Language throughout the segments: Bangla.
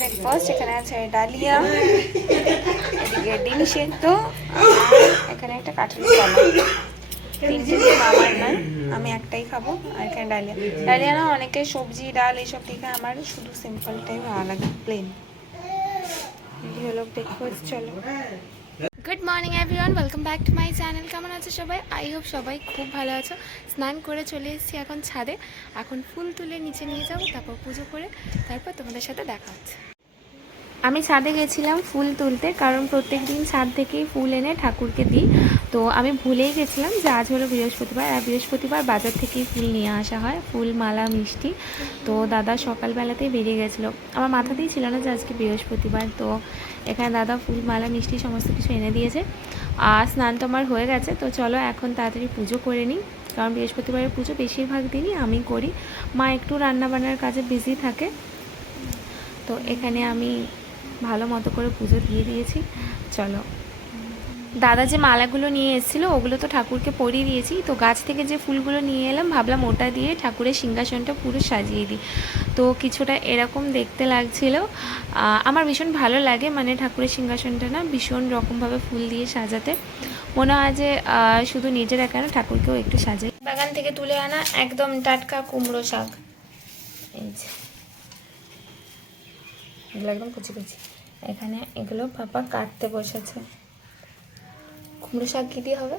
ব্রেকফাস্ট এখানে আছে ডালিয়া, এদিকে ডিম সেদ্ধ, এখানে একটা কাঠের কলা। তিনটে ডিম আমার নয়, আমি একটাই খাবো। আর এখানে ডালিয়া ডালিয়া না, অনেকে সবজি ডাল এইসব দিকে, আমার শুধু সিম্পলটাই ভালো লাগে, প্লেন। এই হলো ব্রেকফাস্ট। চলো, good morning everyone, welcome back to my channel. কেমন আছো সবাই? আই হোপ সবাই খুব ভালো আছো। স্নান করে চলে এসেছি এখন ছাদে। এখন ফুল তুলে নিচে নিয়ে যাবো, তারপর পুজো করে তারপর তোমাদের সাথে দেখা হচ্ছে। আমি ছাদে গেছিলাম ফুল তুলতে, কারণ প্রত্যেক দিন ছাদ থেকেই ফুল এনে ঠাকুরকে দিই। তো আমি ভুলেই গেছিলাম যে আজ হলো বৃহস্পতিবার, আর বৃহস্পতিবার বাজার থেকেই ফুল নিয়ে আসা হয়, ফুল, মালা, মিষ্টি। তো দাদা সকালবেলাতেই বেরিয়ে গেছিলো, আমার মাথাতেই ছিল না যে আজকে বৃহস্পতিবার। তো এখানে দাদা ফুল, মালা, মিষ্টি সমস্ত কিছু এনে দিয়েছে। আর স্নান তো আমার হয়ে গেছে। তো চলো এখন তাড়াতাড়ি পুজো করে নিই, কারণ বৃহস্পতিবারের পুজো বেশিরভাগ দিনই আমি করি। মা একটু রান্নাবান্নার কাজে বিজি থাকে। তো এখানে আমি ভালো মতো করে পুজো দিয়ে দিয়েছি। চলো, দাদা যে মালাগুলো নিয়ে এসেছিলো ওগুলো তো ঠাকুরকে পরিয়ে দিয়েছি। তো গাছ থেকে যে ফুলগুলো নিয়ে এলাম, ভাবলাম ওটা দিয়ে ঠাকুরের সিংহাসনটা পুরো সাজিয়ে দিই। তো কিছুটা এরকম দেখতে লাগছিল। আমার ভীষণ ভালো লাগে, মানে ঠাকুরের সিংহাসনটা না ভীষণ রকমভাবে ফুল দিয়ে সাজাতে। মনে হয় যে শুধু নিজের একা না, ঠাকুরকেও একটু সাজাই। বাগান থেকে তুলে আনা একদম টাটকা কুমড়ো শাক, এই যে এগুলো একদম কুচি কুচি। এখানে এগুলো পাপা কাটতে বসেছে। কুমড়ো শাক কি দিয়ে হবে?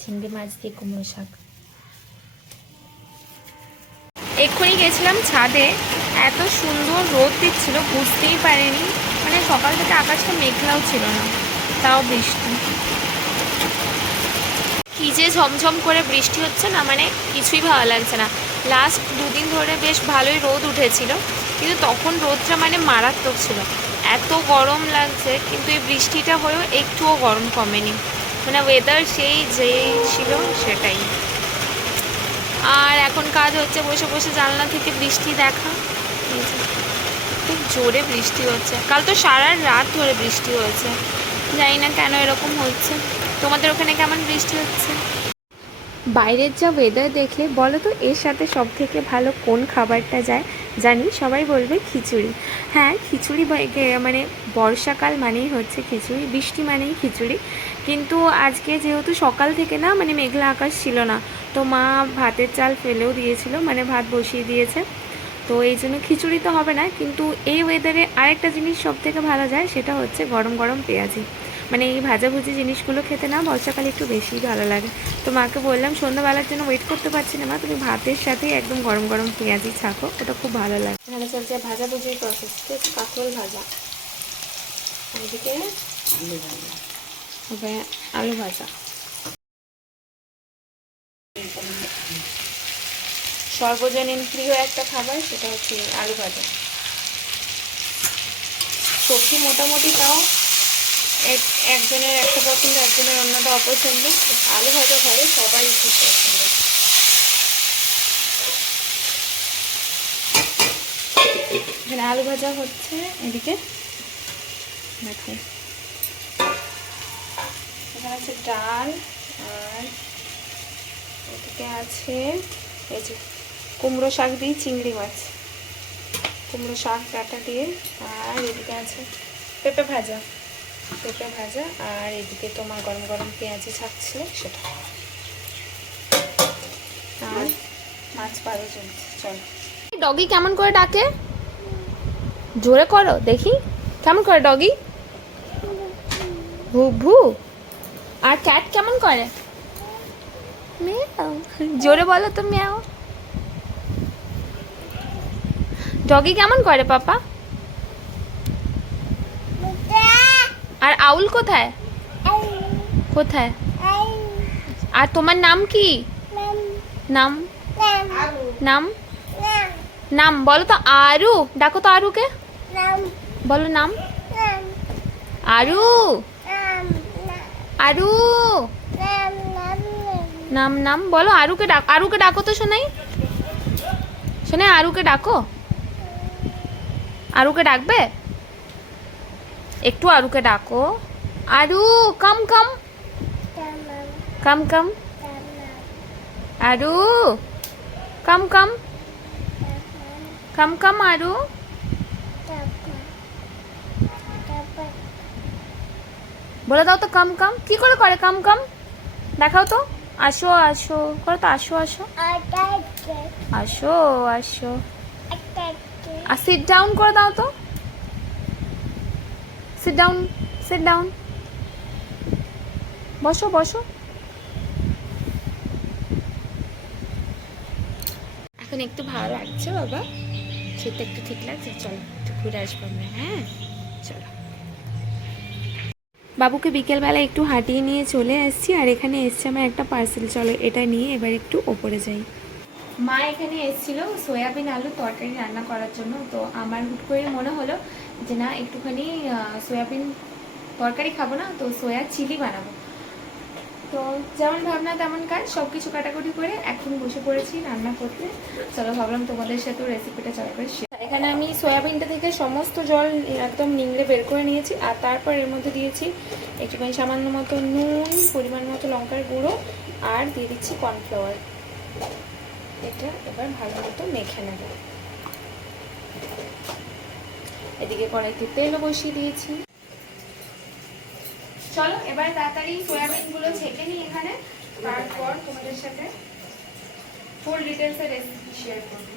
চিংড়ি মাছ দিয়ে কুমড়ো শাক। এক্ষুনি গেছিলাম ছাদে, এত সুন্দর রোদ দিচ্ছিল বুঝতেই পারিনি। মানে সকাল থেকে আকাশটা মেঘলাও ছিল না, তাও বৃষ্টি। কি যে ঝমঝম করে বৃষ্টি হচ্ছে না, মানে কিছুই ভালো লাগছে না। লাস্ট দুদিন ধরে বেশ ভালোই রোদ উঠেছিল, কিন্তু তখন রোদটা মানে মারাত্মক ছিল, এত গরম লাগছে। কিন্তু এই বৃষ্টিটা হয়েও একটুও গরম কমেনি, মানে ওয়েদার সেই যেই ছিল সেটাই। আর এখন কাজ হচ্ছে বসে বসে জানলা থেকে বৃষ্টি দেখা। খুব জোরে বৃষ্টি হচ্ছে, কাল তো সারা রাত ধরে বৃষ্টি হয়েছে, জানি না কেন এরকম হচ্ছে। তোমাদের ওখানে কেমন বৃষ্টি হচ্ছে? বাইরের যা ওয়েদার দেখে বলো তো এর সাথে সব থেকে ভালো কোন খাবারটা যায়? জানি সবাই বলবে খিচুড়ি। হ্যাঁ, খিচুড়ি মানে বর্ষাকাল মানেই হচ্ছে খিচুড়ি, বৃষ্টি মানেই খিচুড়ি। কিন্তু আজকে যেহেতু সকাল থেকে না মানে মেঘলা আকাশ ছিল না, তো মা ভাতের চাল ফেলেও দিয়েছিল, মানে ভাত বসিয়ে দিয়েছে। তো এই জন্য খিচুড়ি তো হবে না, কিন্তু এই ওয়েদারে আরেকটা জিনিস সব থেকে ভালো যায়, সেটা হচ্ছে গরম গরম পেঁয়াজি। মানে এই ভাজাভুজি জিনিসগুলো খেতে না বর্ষাকালে একটু বেশিই ভালো লাগে। তো মাকে বললাম সন্ধ্যাবেলার জন্য ওয়েট করতে পারছি না মা, তুমি ভাতের সাথে একদম গরম গরম পেঁয়াজি ছাকো, ওটা খুব ভালো লাগে। এখানে চলছে ভাজাভুজির প্রসেস, কাঁকরোল ভাজা, এদিকে আলু ভাজা। সর্বজনীন প্রিয় একটা খাবার, সেটা হচ্ছে আলু ভাজা। সবজি মোটামুটি তাও একজনের একটা পছন্দ, একজনের অন্যটা অপছন্দ। আলু ভাজা ঘরে সবাই খুব পছন্দ। এখানে আলু ভাজা হচ্ছে, এদিকে দেখো এখানে আছে ডাল, আর এদিকে আছে এই যে কুমড়ো শাক দিয়ে চিংড়ি মাছ, কুমড়ো শাক ডাঁটা দিয়ে। আর এদিকে আছে পেঁপে ভাজা, আর এদিকে তোমার গরম গরম পেঁয়াজি ছাকছিল সেটা, আর মাছ ভাজা চলছে। চলো, ডগি কেমন করে ডাকে? জোরে করো দেখি, কেমন করে ডগি? ভু ভু। আর ক্যাট কেমন করে? মিয়াও। জোরে বলো তো মিয়াও। ডগি কেমন করে পাপা? আর আউল কোথায়? কোথায়? আর তোমার নাম কি? নাম নাম নাম বলো তো। আরু ডাকো তো, আরুকে বলো নাম। আরু, আরু, নাম নাম বলো। আরুকে ডাকো, আরুকে ডাকো তো শোনাই, শোনাই আরুকে ডাকো। আরুকে ডাকবে একটু, আরুকে ডাকো। আরু কাম কাম কাম কাম, আরু কাম কাম কাম কাম, আরু বলে দাও তো কাম কাম কি করে করে কাম কাম দেখাও তো আসো আসো করো তো আসো আসো আসো আসো আর সিট ডাউন করে দাও তো সিট ডাউন সিট ডাউন বসো বসো এখন একটু ভালো লাগছে বাবা সেটা একটু ঠিক লাগছে চলো একটু ঘুরে আসবো আমরা হ্যাঁ চলো বাবুকে বিকেলবেলা একটু হাঁটিয়ে নিয়ে চলে এসেছি আর এখানে এসছে আমার একটা পার্সেল চলো এটা নিয়ে এবার একটু ওপরে যাই মা এখানে এসেছিল সয়াবিন আলু তরকারি রান্না করার জন্য তো আমার হুট করে মনে হলো যে না একটুখানি সয়াবিন তরকারি খাবো না তো সয়া চিলি বানাবো তো যেমন ভাবনা তেমন কাজ সব কিছু কাটাকুটি করে এখন বসে পড়েছি রান্না করতে চলো ভাবলাম তোমাদের সাথেও রেসিপিটা চালু করে এখানে আমি সয়াবিনটা থেকে সমস্ত জল একদম নিংড়ে বের করে নিয়েছি আর তারপর এর মধ্যে দিয়েছি একটুখানি সামান্য মতো নুন পরিমাণ মতো লঙ্কার গুঁড়ো আর দিয়ে দিচ্ছি কর্নফ্লাওয়ার এটা এবার ভালো মতো মেখে নেব এদিকে কড়াইতে তেলও বসিয়ে দিয়েছি চলো এবার তাড়াতাড়ি সয়াবিন গুলো ছেঁকে নিই এখানে তারপর তোমাদের সাথে ফুল ডিটেলসে রেসিপি শেয়ার করব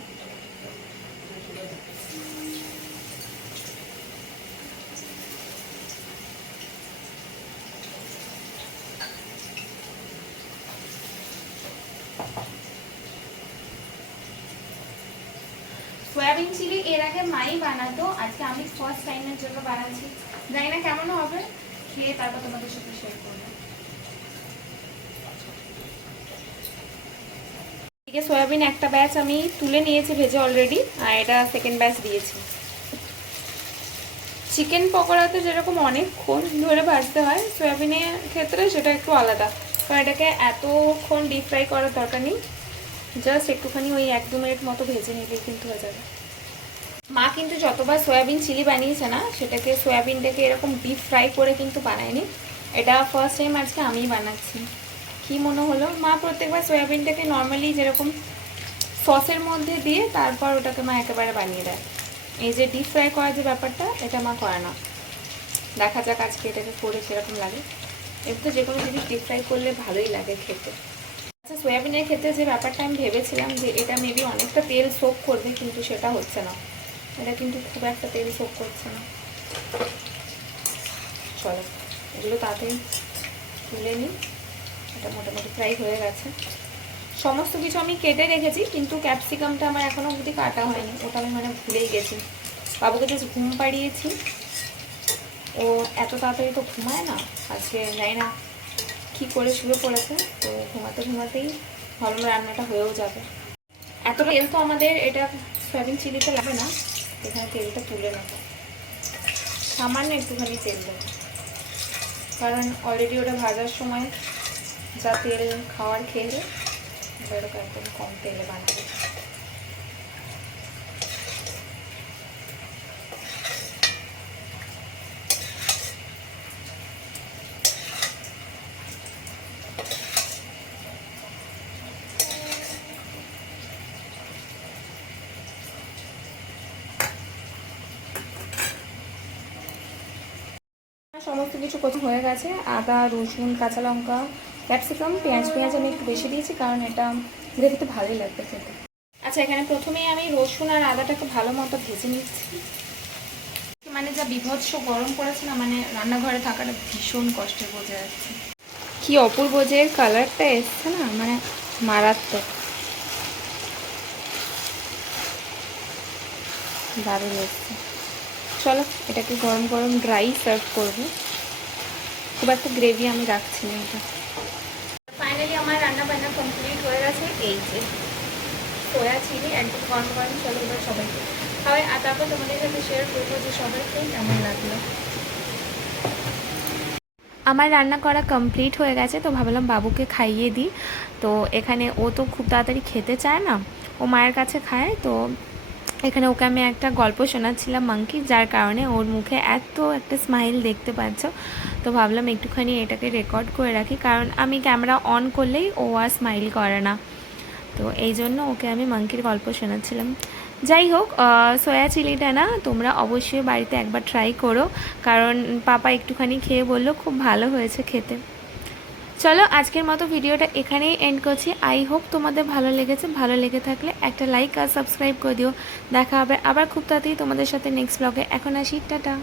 সয়াবিন চিলি এর আগে মাই বানাতো আজকে আমি ফার্স্ট টাইমের জন্য বানাচ্ছি জানি না কেমন হবে খেয়ে তারপর তোমাদের সাথে শেয়ার করবো এদিকে সয়াবিন একটা ব্যাচ আমি তুলে নিয়েছি ভেজে অলরেডি আর এটা সেকেন্ড ব্যাচ দিয়েছি চিকেন পকোড়াতে যেরকম অনেকক্ষণ ধরে ভাজতে হয় সয়াবিনের ক্ষেত্রে সেটা একটু আলাদা কারণ এটাকে এতক্ষণ ডিপ ফ্রাই করার দরকার নেই জাস্ট একটুখানি ওই 1-2 মিনিট মতো ভেজে নিলেই কিন্তু হয়ে যাবে মা কিন্তু যতবার সয়াবিন চিলি বানিয়েছে না সেটাকে সয়াবিনটাকে এরকম ডিপ ফ্রাই করে কিন্তু বানায়নি এটা ফার্স্ট টাইম আজকে আমিই বানাচ্ছি কি মনে হলো মা প্রত্যেকবার সয়াবিনটাকে নর্মালি যেরকম সসের মধ্যে দিয়ে তারপর ওটাকে মা একেবারে বানিয়ে দেয় এই যে ডিপ ফ্রাই করার যে ব্যাপারটা এটা মা করে না দেখা যাক আজকে এটাকে করে সেরকম লাগে এমনি যে কোনো জিনিস ডিপ ফ্রাই করলে ভালোই লাগে খেতে আচ্ছা সয়াবিনের ক্ষেত্রে যে ব্যাপারটা আমি ভেবেছিলাম যে এটা মেবি অনেকটা তেল সোক করবে কিন্তু সেটা হচ্ছে না এটা কিন্তু খুব একটা তেল সোক করছে না চলো এগুলো তাড়াতাড়ি তুলে নিই এটা মোটামুটি ফ্রাই হয়ে গেছে সমস্ত কিছু আমি কেটে রেখেছি কিন্তু ক্যাপসিকামটা আমার এখনও অবধি কাটা হয়নি ওটা আমি মানে ভুলেই গেছি বাবুকে জাস্ট ঘুম পাড়িয়েছি ও এত তাড়াতাড়ি তো ঘুমায় না আজকে জানি না কী করে শুয়ে পড়েছে তো ঘুমাতে ঘুমাতেই ভালো রান্নাটা হয়েও যাবে এত তেল তো আমাদের এটা সয়াবিন চিলিতে লাগবে না এখানে তেলটা তুলে নেব সামান্য একটুখানি তেল দেবো কারণ অলরেডি ওটা ভাজার সময় যা তেল খাওয়ার খেলে এরকম একদম কম তেলে বানাবে সমস্ত কিছু কোথাও হয়ে গেছে আদা রসুন কাঁচা লঙ্কা ক্যাপসিকাম পেঁয়াজ আমি একটু বেশি দিয়েছি কারণ এটা গ্রেভিতে ভালোই লাগবে খেতে আচ্ছা এখানে প্রথমেই আমি রসুন আর আদাটাকে ভালো মতো ভেজে নিচ্ছি মানে যা বিভৎস গরম পড়েছে না মানে রান্নাঘরে থাকাটা ভীষণ কষ্টের বোঝা যাচ্ছে কি অপূর্ব যে কালারটা এসছে না মানে মারাত্মক দারুণ এসছে চলো এটাকে গরম গরম ড্রাই সার্ভ করবো খুব একটা গ্রেভি আমি রাখছি না এটা ফাইনালি আমার রান্না বান্না কমপ্লিট হয়ে গেছে এই যে সোয়া চিলি একদম গরম গরম চলো এবার সবাইকে খাওয়াই আর তারপর তোমাদের সাথে শেয়ার করবো যে সবাইকে কেমন লাগলো আমার রান্না করা কমপ্লিট হয়ে গেছে তো ভাবলাম বাবুকে খাইয়ে দিই তো এখানে ও তো খুব তাড়াতাড়ি খেতে চায় না ও মায়ের কাছে খায় তো এখানে ওকে আমি একটা গল্প শোনাচ্ছিলাম মাঙ্কি যার কারণে ওর মুখে এত একটা স্মাইল দেখতে পাচ্ছ তো ভাবলাম একটুখানি এটাকে রেকর্ড করে রাখি কারণ আমি ক্যামেরা অন করলেই ও আর স্মাইল করে না তো এই জন্য ওকে আমি মাঙ্কির গল্প শোনাচ্ছিলাম যাই হোক, সয়া চিলিটা না তোমরা অবশ্যই বাড়িতে একবার ট্রাই করো, কারণ পাপা একটুখানি খেয়ে বললো খুব ভালো হয়েছে খেতে। চলো আজকের মতো ভিডিওটা এখানেই এন্ড করছি। আই হোপ তোমাদের ভালো লেগেছে। ভালো লেগে থাকলে একটা লাইক আর সাবস্ক্রাইব করে দিও। দেখা হবে আবার খুব তাড়াতাড়ি তোমাদের সাথে নেক্সট ব্লগে। এখন আসি, টাটা।